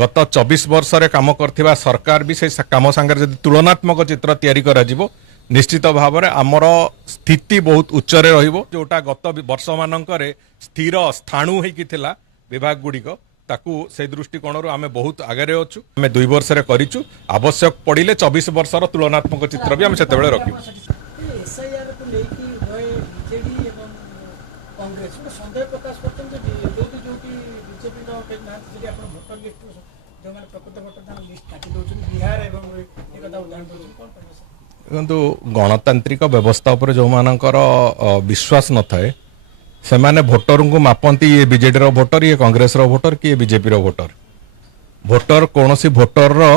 गत 24 वर्ष रे काम करथिबा सरकार भी से काम संगे जदि तुलनात्मक चित्र तैयारी करा जिवो निश्चित भाव में आमर स्थिति बहुत उच्चरे रहिबो जोटा गत वर्ष मानकरे स्थिर स्थाणु होइकी थिला विभाग गुड़िक ताकू से दृष्टिकोण आम बहुत आगे अच्छु आम 2 वर्ष रे करिचु आवश्यक पड़िले 24 वर्षर तुलनात्मक चित्र भी आम से रखिबु। देखो गणतांत्रिक व्यवस्था उपर जो मानकर विश्वास न थाए से माने भोटर को मापंती ये बीजेडी रो भोटर ये कांग्रेस रो भोटर कि बीजेपी रो भोटर भोटर कौन सी भोटर रो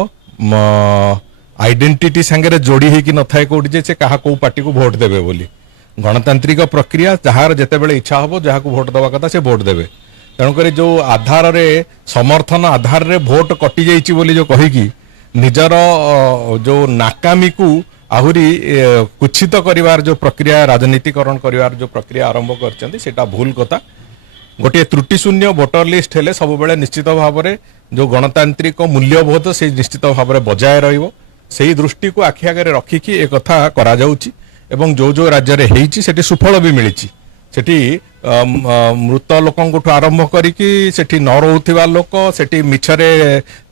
आइडेंटिटी संगे जोड़ी होगी न थाए कोठी जे से कहा को पार्टी को वोट देबे बोली गणतांत्रिक प्रक्रिया जहार जेते बेले इच्छा हबो जहा को वोट दवा कथा से वोट देबे तेणुक जो आधार रे समर्थन आधार रे वोट कटि जाइछि बोली जो कहिकी निजर जो नाकामी को आहुरी कुछित करिवार जो प्रक्रिया राजनीतिकरण करिवार जो प्रक्रिया आरंभ करछन्ती सेटा भूल कथा गोटे त्रुटि शून्य वोटर लिस्ट हेले सब बेले निश्चित भाव में जो गणतांत्रिक मूल्यबोध से निश्चित भाव में बजाय रहिबो सेही दृष्टि को आखि आगे रखिकी ए कथा करा जाउची एवं जो जो राज्य रे हेइची सेठी सुफल भी मिलिची सेठी मृत लोक आरंभ करिकी सेठी न रोथिबा लोक सेठी मिछरे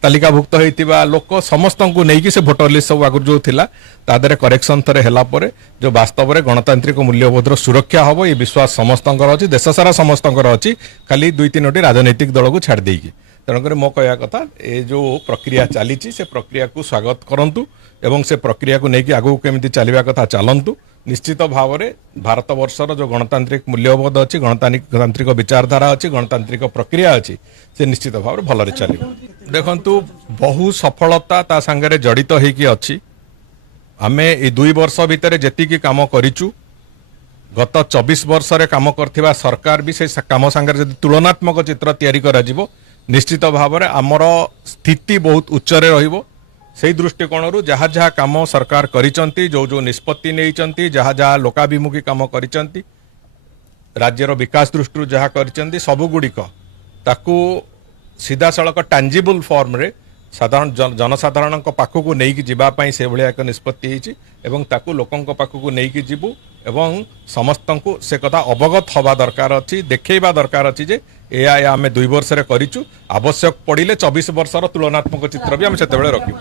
तालिकाभुक्त होइतिबा लोक समस्त को नेकी से भोटर लिस्ट सब आगु जो थिला तादरे करेक्शन थरे हेला परे जो वास्तव में गणतांत्रिक मूल्यबोधर सुरक्षा हबो ये विश्वास समस्तंकर अछि देश सारा समस्तंकर अछि खाली 2-3टी राजनीतिक दल को छाड़ देकी तेणुकर मो कहया कथा ए जो प्रक्रिया चली से प्रक्रिया को स्वागत करंतु एवं से प्रक्रिया को लेकिन आगू केमिति चलवा कथा चलंतु निश्चित भाव में भारत वर्षर जो गणतांत्रिक मूल्यबोध अच्छी गणतांत्रिक विचारधारा अच्छी गणतांत्रिक प्रक्रिया अच्छी से निश्चित भाव में भलरे चलिबो। देखंतु बहु सफलता ता संगे जड़ित होइकी अच्छी आमे ए 2 वर्ष भितर जेतिकी काम करिचु गत 24 वर्ष रे काम करथिबा सरकार भी से काम संगे जदि तुलनात्मक चित्र तैयारी करा जिवो निश्चित भाव में आमर स्थिति बहुत उच्चरे रहिबो से दृष्टिकोण जहाँ जहाँ काम सरकार करिचंती जो जो निष्पत्ति नहीं जहाँ जहाँ लोकाभिमुखी काम करिचंती राज्यर विकास दृष्टि जहाँ करिचंती सबु गुड़िक ताकू सीधा सड़क टांजिबल फॉर्म रे साधारण जनसाधारण पाखक नहीं जावाई से भाया एक निष्पत्ति होइछि एवं ताकू लोकंक पाखक नहीं जीवु एवं समस्त को से कथा अवगत हवा दरकार अच्छी देखा दरकार अच्छी जे ए आम 2 वर्ष रे करिचु आवश्यक पड़िले 24 वर्षर तुलनात्मक चित्र भी आम से रखिबु।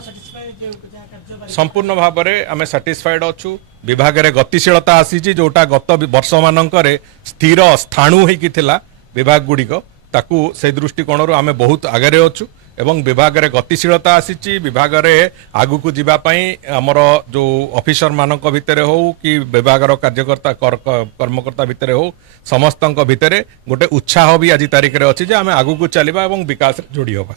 संपूर्ण भाव में आम साटिस्फाइड अच्छु विभाग रे गतिशीलता आसी जोटा गत वर्ष मानकरे स्थिर स्थाणु होइकी थिला विभाग गुड़िक ताकू से दृष्टिकोण आम बहुत आगे अच्छु एवं विभाग रे गतिशीलता आसी विभाग रे आगु को जीवा पई हमर जो ऑफिसर मानक भितरे हो कि विभाग रो कार्यकर्ता कर्मकर्ता भितरे हो समस्तंक भितरे गोटे उत्साह भी आज तारिख रे अछि जे आमे आगु को चलिबा एवं विकास जोड़ी होबा।